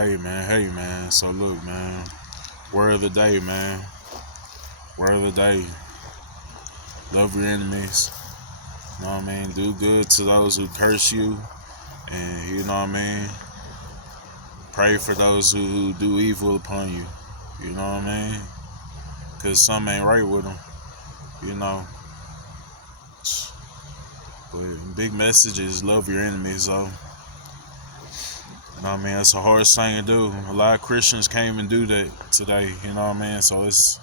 Hey man. So look, man. Word of the day, man. Word of the day. Love your enemies. You know what I mean? Do good to those who curse you, and you know what I mean. Pray for those who do evil upon you. You know what I mean? Cause some ain't right with them. You know. But big message is love your enemies, though. You know what I mean? That's a hard thing to do. A lot of Christians can't even do that today. You know what I mean? So it's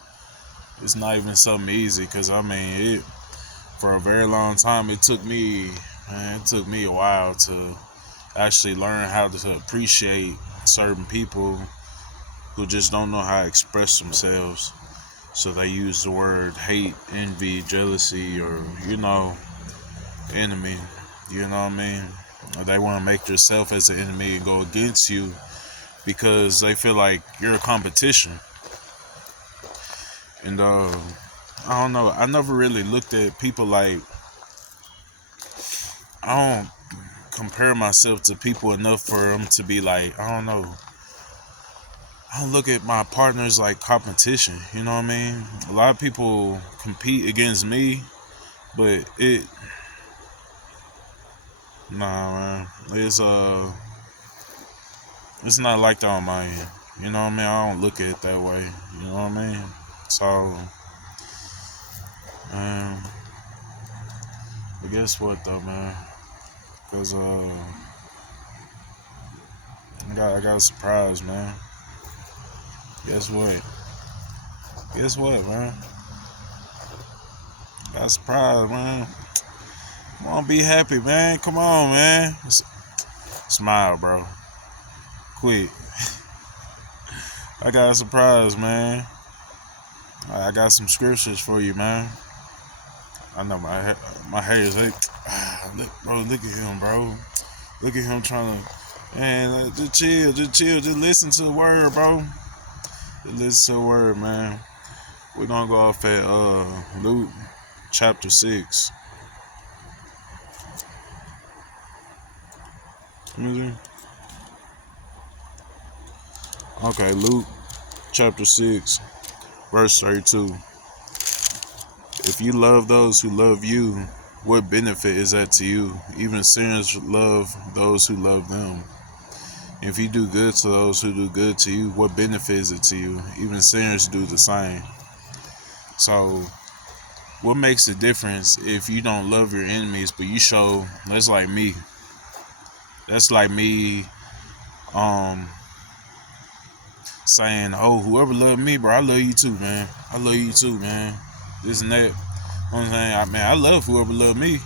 not even something easy. Cause I mean it for a very long time. It took me a while to actually learn how to appreciate certain people who just don't know how to express themselves. So they use the word hate, envy, jealousy, or enemy. You know what I mean? Or they want to make yourself as an enemy and go against you because they feel like you're a competition. And I don't know. I never really looked at people like I don't compare myself to people enough for them to be like, I don't know. I don't look at my partners like competition. You know what I mean? A lot of people compete against me, but nah, man. It's not like that on my end. You know what I mean? I don't look at it that way. You know what I mean? So, um, but guess what though, man? Cause I got a surprise, man. Guess what? Guess what, man? Got a surprise, man. Come on, be happy, man. Come on, man. Smile, bro. Quit. I got a surprise, man. I got some scriptures for you, man. I know my hair is like, look at him, bro. Look at him trying to, man, just chill, just listen to the word, bro. Just listen to the word, man. We're gonna go off at Luke chapter 6. Okay, Luke chapter 6, verse 32. If you love those who love you, what benefit is that to you? Even sinners love those who love them. If you do good to those who do good to you, what benefit is it to you? Even sinners do the same. So, what makes a difference if you don't love your enemies, but you show? That's like me. That's like me, saying, "Oh, whoever loved me, bro, I love you too, man. I love you too, man. This and that." You know what I'm saying, I love whoever loved me.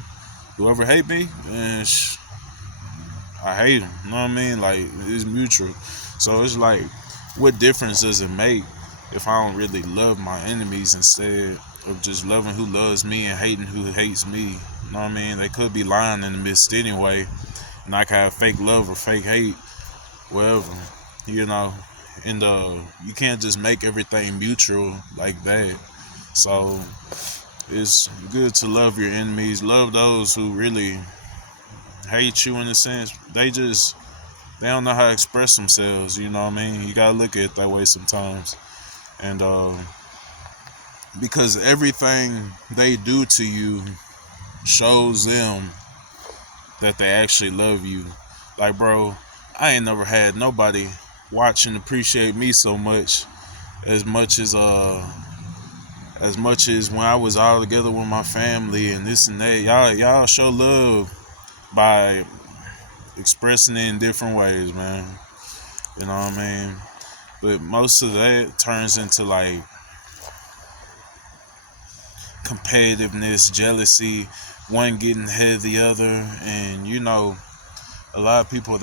Whoever hate me, man, I hate them. You know what I mean? Like, it's mutual. So it's like, what difference does it make if I don't really love my enemies instead of just loving who loves me and hating who hates me? You know what I mean? They could be lying in the midst anyway, and I could have fake love or fake hate, whatever, you know. And you can't just make everything mutual like that. So it's good to love your enemies. Love those who really hate you in a sense. They don't know how to express themselves. You know what I mean? You gotta look at it that way sometimes. And because everything they do to you shows them that they actually love you. Like, bro, I ain't never had nobody watch and appreciate me so much as much as when I was all together with my family and this and that. Y'all show love by expressing it in different ways, man. You know what I mean? But most of that turns into like competitiveness, jealousy, one getting ahead of the other, and a lot of people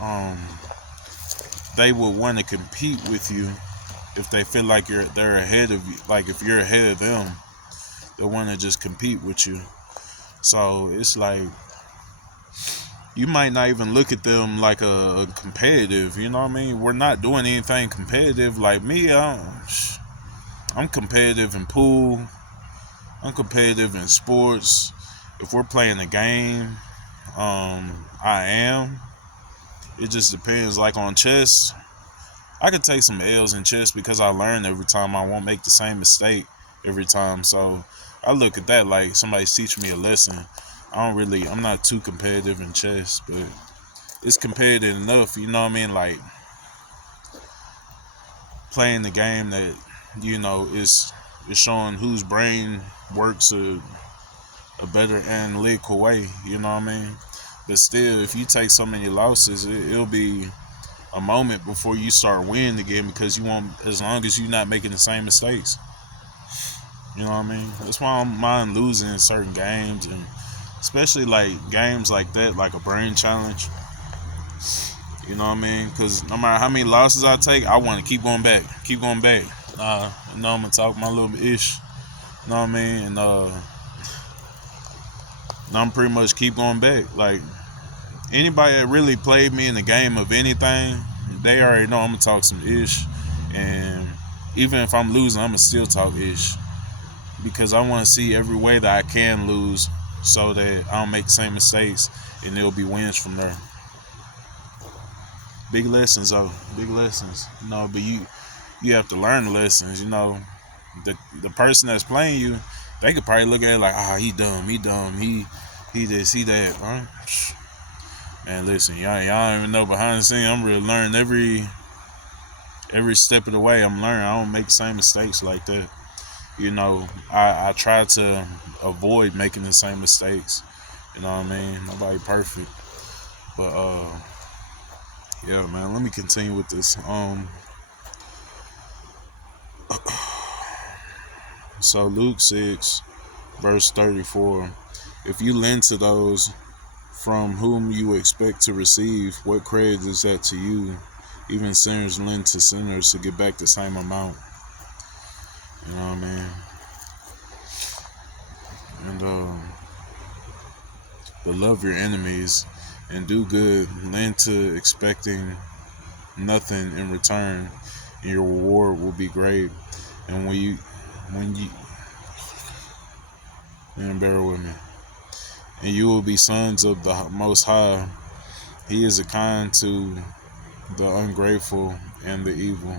um they would want to compete with you if they feel like they're ahead of you. Like if you're ahead of them, they want to just compete with you. So it's like you might not even look at them like a competitive. You know what I mean? We're not doing anything competitive. Like me, I'm competitive in pool. I'm competitive in sports. If we're playing a game, I am. It just depends. Like on chess, I could take some L's in chess because I learn every time. I won't make the same mistake every time. So I look at that like somebody's teaching me a lesson. I'm not too competitive in chess, but it's competitive enough, you know what I mean? Like playing the game that, is showing whose brain works a better analytical way, you know what I mean? But still, if you take so many losses, it'll be a moment before you start winning again because you won't, as long as you're not making the same mistakes. You know what I mean? That's why I don't mind losing in certain games, and especially like games like that, like a brain challenge. You know what I mean? Because no matter how many losses I take, I want to keep going back, keep going back. I'm gonna talk my little ish. You know what I mean? And I'm pretty much keep going back. Like anybody that really played me in the game of anything, they already know I'm gonna talk some ish, and even if I'm losing, I'm gonna still talk ish because I want to see every way that I can lose, so that I don't make the same mistakes, and there'll be wins from there. Big lessons, though. Big lessons. But you have to learn the lessons. The person that's playing you, they could probably look at it like, he dumb, he this, he that. Right? Man, listen, y'all don't even know behind the scenes. I'm really learning every step of the way. I'm learning. I don't make the same mistakes like that. I try to avoid making the same mistakes. You know what I mean? Nobody perfect, but yeah, man. Let me continue with this. So Luke 6, verse 34. If you lend to those from whom you expect to receive, what credit is that to you? Even sinners lend to sinners to get back the same amount. You know what I mean? And but love your enemies and do good. Lend to expecting nothing in return, and your reward will be great. And when you bear with me, and you will be sons of the Most High. He is kind to the ungrateful and the evil.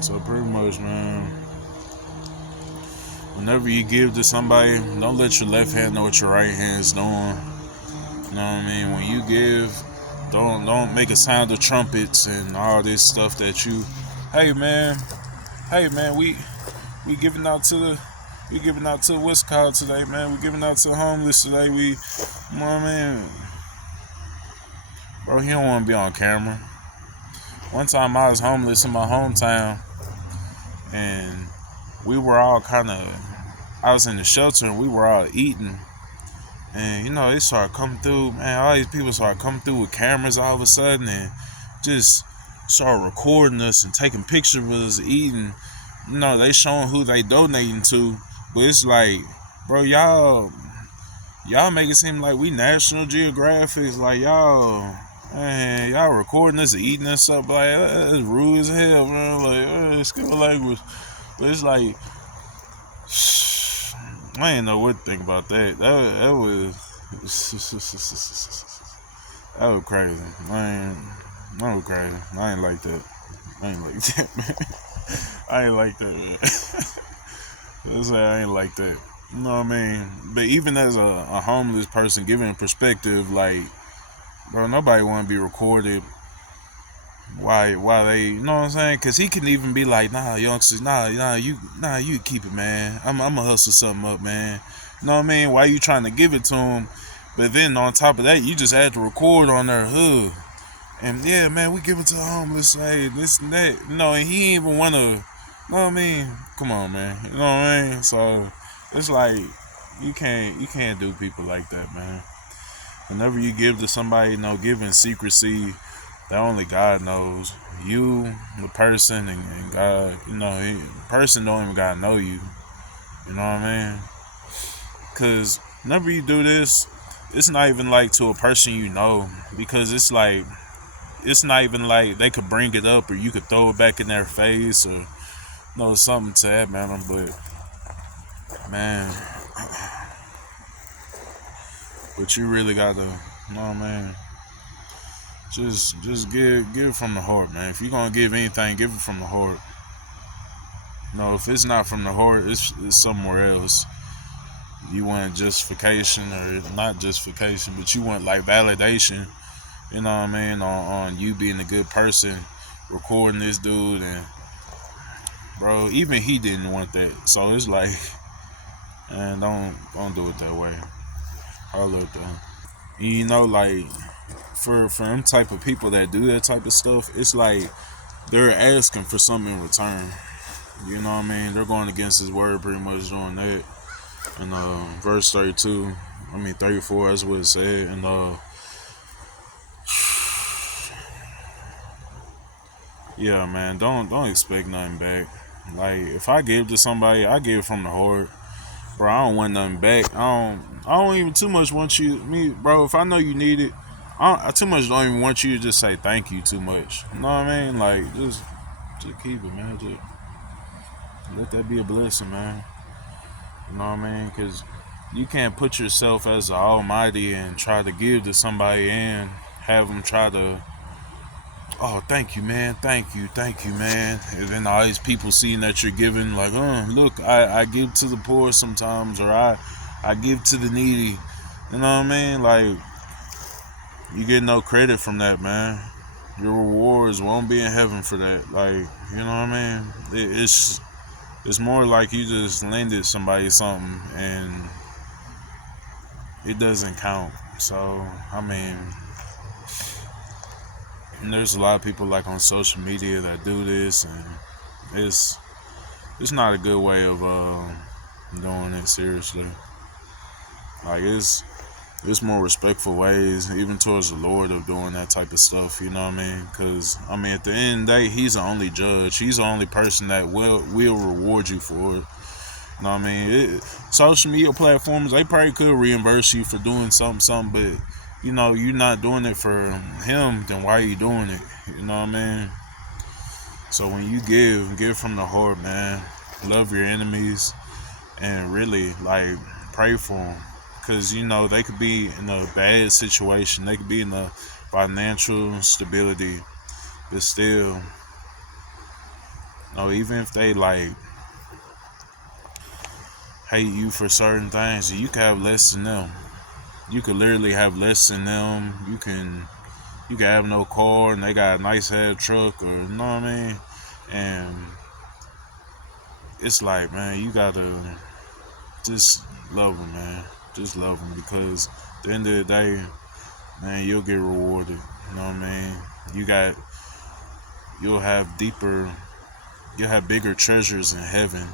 So pretty much, man, whenever you give to somebody, don't let your left hand know what your right hand is doing. You know what I mean? When you give, don't make a sound of trumpets and all this stuff that you, hey man, we giving out to what's called today, man. We giving out to the homeless today. You know what I mean? Bro, he don't want to be on camera. One time I was homeless in my hometown, and we were all I was in the shelter, and we were all eating. And, they started coming through, man, all these people started coming through with cameras all of a sudden and just started recording us and taking pictures of us eating. They showing who they donating to, but it's like, bro, y'all make it seem like we National Geographic, like y'all recording us and eating us up, like that's rude as hell, man. Like it's good language, but it's like I ain't know what to think about that. That was that was crazy. That was crazy. I ain't like that. Man. I ain't like that, man. I ain't like that. You know what I mean? But even as a homeless person, giving perspective, like, bro, nobody want to be recorded. Why they? You know what I'm saying? Cause he can even be like, nah, youngsters, you keep it, man. I'm gonna hustle something up, man. You know what I mean? Why you trying to give it to him? But then on top of that, you just had to record on their hood. And yeah, man, we give it to the homeless, hey, this and that. And he ain't even wanna, you know what I mean? Come on, man. You know what I mean? So it's like you can't do people like that, man. Whenever you give to somebody, give in secrecy. That only God knows. You, the person, and God. The person don't even gotta know you. You know what I mean? Cause whenever you do this, it's not even like to a person you know. Because it's like, it's not even like they could bring it up or you could throw it back in their face or something to that matter. But man. But you really gotta, man. Just give it from the heart, man. If you're gonna give anything, give it from the heart. No, if it's not from the heart, it's somewhere else. You want justification or not justification, but you want like validation. You know what I mean? On you being a good person, recording this dude, and bro, even he didn't want that. So it's like, man, don't do it that way. I love that. You know, like for them type of people that do that type of stuff, it's like they're asking for something in return. You know what I mean? They're going against his word pretty much doing that. And verse 32, 34, that's what it said. And yeah, man, don't expect nothing back. Like if I give to somebody, I give from the heart. Bro, I don't want nothing back. I don't even too much want bro. If I know you need it, I too much don't even want you to just say thank you too much. You know what I mean? Like just keep it, man. Just let that be a blessing, man. You know what I mean? Because you can't put yourself as the almighty and try to give to somebody and have them try to, oh, thank you, man. And then all these people seeing that you're giving, like, look, I give to the poor sometimes, or I give to the needy. You know what I mean? Like, you get no credit from that, man. Your rewards won't be in heaven for that. Like, you know what I mean? It's more like you just lended somebody something and it doesn't count. So, I mean, and there's a lot of people like on social media that do this, and it's not a good way of doing it seriously. Like it's more respectful ways, even towards the Lord, of doing that type of stuff. You know what I mean? Because I mean, at the end of the day, He's the only judge. He's the only person that will reward you for it. You know what I mean? Social media platforms, they probably could reimburse you for doing something, but you know, you're not doing it for Him, then why are you doing it? You know what I mean? So when you give from the heart, man. Love your enemies and really like pray for them, because you know they could be in a bad situation. They could be in a financial stability, but still, you know, even if they like hate you for certain things, you can have less than them. You could literally have less than them. You can have no car and they got a nice head truck, or you know what I mean? And it's like, man, you gotta just love them, man. Just love them, because at the end of the day, man, you'll get rewarded. You know what I mean? You'll have bigger treasures in heaven.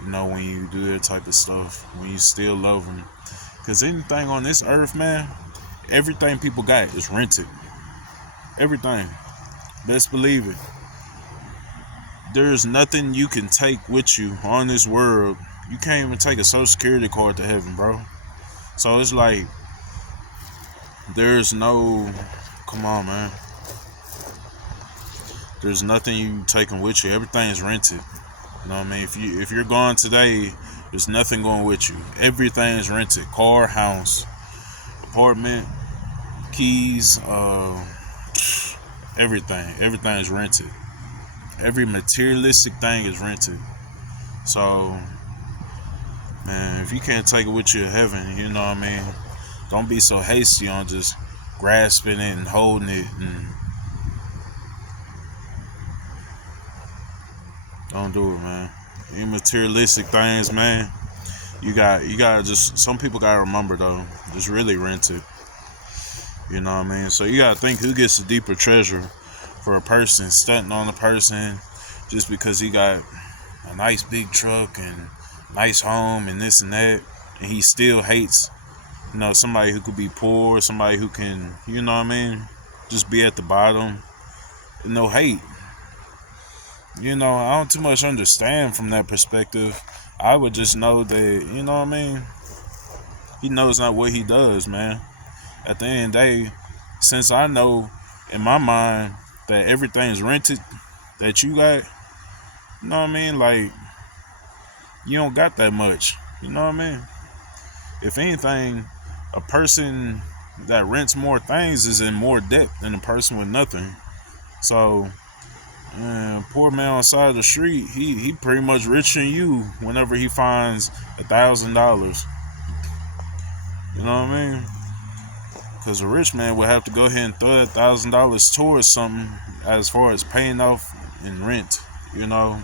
You know, when you do that type of stuff, when you still love them. Because anything on this earth, man, everything people got is rented. Everything. Best believe it. There's nothing you can take with you on this world. You can't even take a Social Security card to heaven, bro. So it's like, there's no, come on, man. There's nothing you taking with you. Everything is rented. You know what I mean? If you're gone today, there's nothing going with you. Everything is rented. Car, house, apartment, keys, everything. Everything is rented. Every materialistic thing is rented. So, man, if you can't take it with you to heaven, you know what I mean? Don't be so hasty on just grasping it and holding it, and don't do it, man. Any materialistic things, man, you gotta just, some people gotta remember though, just really rent it. You know what I mean? So you gotta think, who gets the deeper treasure? For a person stunting on a person just because he got a nice big truck and nice home and this and that, and he still hates, you know, somebody who could be poor, somebody who can, you know what I mean, just be at the bottom. No hate. You know, I don't too much understand from that perspective. I would just know that, you know what I mean, he knows not what he does, man. At the end of the day, since I know in my mind that everything's rented that you got, you know what I mean, like, you don't got that much. You know what I mean? If anything, a person that rents more things is in more debt than a person with nothing. So, poor man on the side of the street, he pretty much richer than you whenever he finds $1,000. You know what I mean? Because a rich man would have to go ahead and throw $1,000 towards something as far as paying off in rent. You know,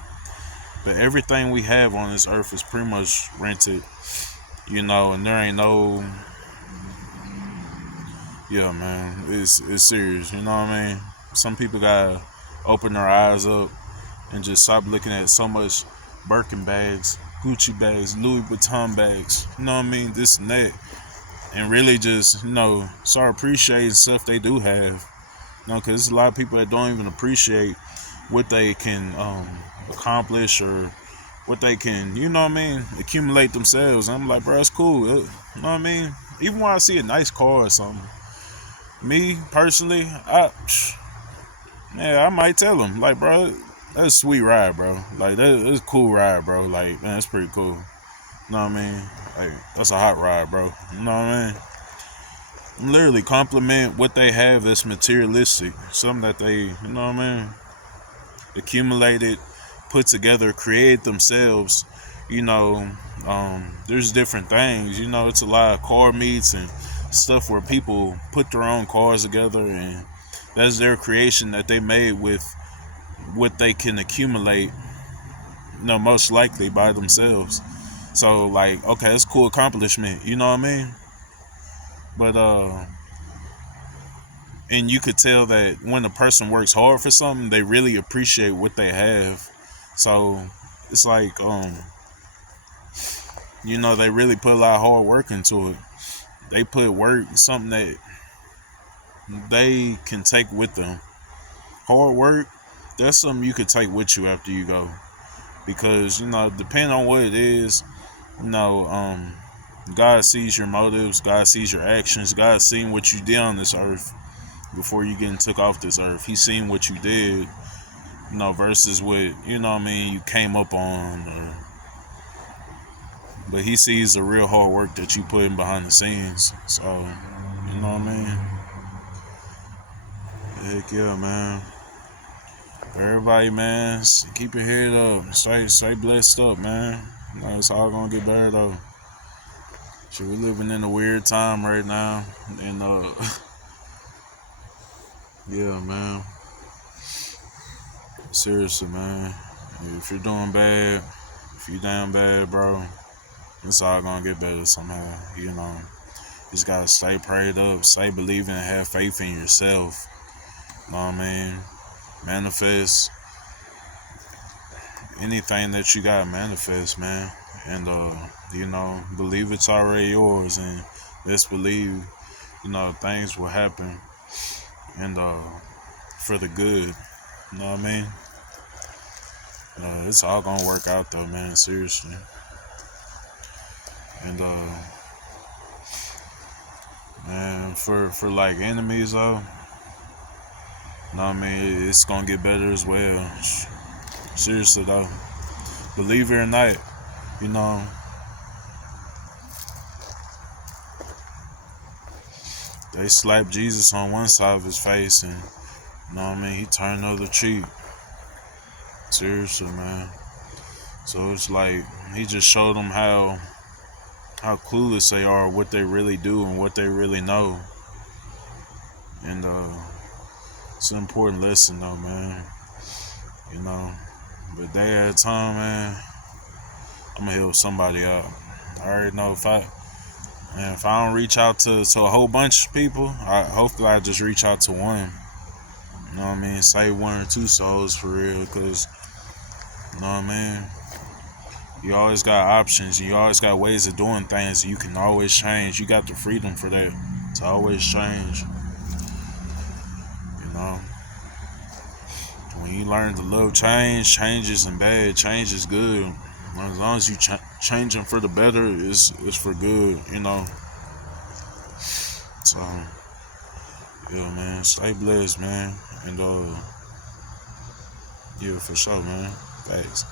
but everything we have on this earth is pretty much rented. You know, and there ain't no, yeah, man, it's serious. You know what I mean? Some people gotta open their eyes up and just stop looking at so much Birkin bags, Gucci bags, Louis Vuitton bags. You know what I mean? This and that, and really just start appreciating stuff they do have. You know, because there's a lot of people that don't even appreciate what they can accomplish or what they can, you know what I mean, accumulate themselves. And I'm like, bro, it's cool. You know what I mean? Even when I see a nice car or something, me personally, I might tell them, like, bro, that's a sweet ride, bro. Like, that's a cool ride, bro. Like, man, that's pretty cool. You know what I mean? Like, that's a hot ride, bro. You know what I mean? Literally compliment what they have that's materialistic. Something that they, you know what I mean, accumulated, put together, created themselves. You know, there's different things. You know, it's a lot of car meets and stuff where people put their own cars together, and that's their creation that they made with what they can accumulate, most likely by themselves. So, like, okay, it's a cool accomplishment, you know what I mean? But and you could tell that when a person works hard for something, they really appreciate what they have. So it's like they really put a lot of hard work into it. They put work, something that they can take with them. Hard work, that's something you could take with you after you go. Because, depending on what it is, God sees your motives, God sees your actions, God's seen what you did on this earth before you getting took off this earth. He's seen what you did, versus what, you came up on. But he sees the real hard work that you put in behind the scenes. So, you know what I mean? Heck yeah, man. Everybody, man, keep your head up. Stay blessed up, man. It's all gonna get better, though. Shit, we're living in a weird time right now. And, yeah, man. Seriously, man. If you're doing bad, if you down bad, bro, it's all gonna get better somehow. Just gotta stay prayed up, stay believing, and have faith in yourself. You know what I mean? Manifest anything that you gotta manifest, man. And believe it's already yours, and just believe, things will happen, and for the good. You know what I mean? It's all gonna work out, though, man. Seriously. And man, for like enemies, though, you know what I mean, it's gonna get better as well. Seriously, though, believe it or not, they slapped Jesus on one side of his face, and he turned the other cheek. Seriously, man. So it's like he just showed them how clueless they are, what they really do, and what they really know. And it's an important lesson, though, man. But day at a time, man, I'm gonna help somebody out. I already know if I don't reach out to a whole bunch of people, hopefully I just reach out to one. You know what I mean? Save one or two souls for real, because, you know what I mean? You always got options. You always got ways of doing things. You can always change. You got the freedom for that to always change. When you learn to love change, change isn't bad. Change is good. As long as you changing for the better, it's for good. So, yeah, man. Stay blessed, man. And yeah, for sure, man. Thanks.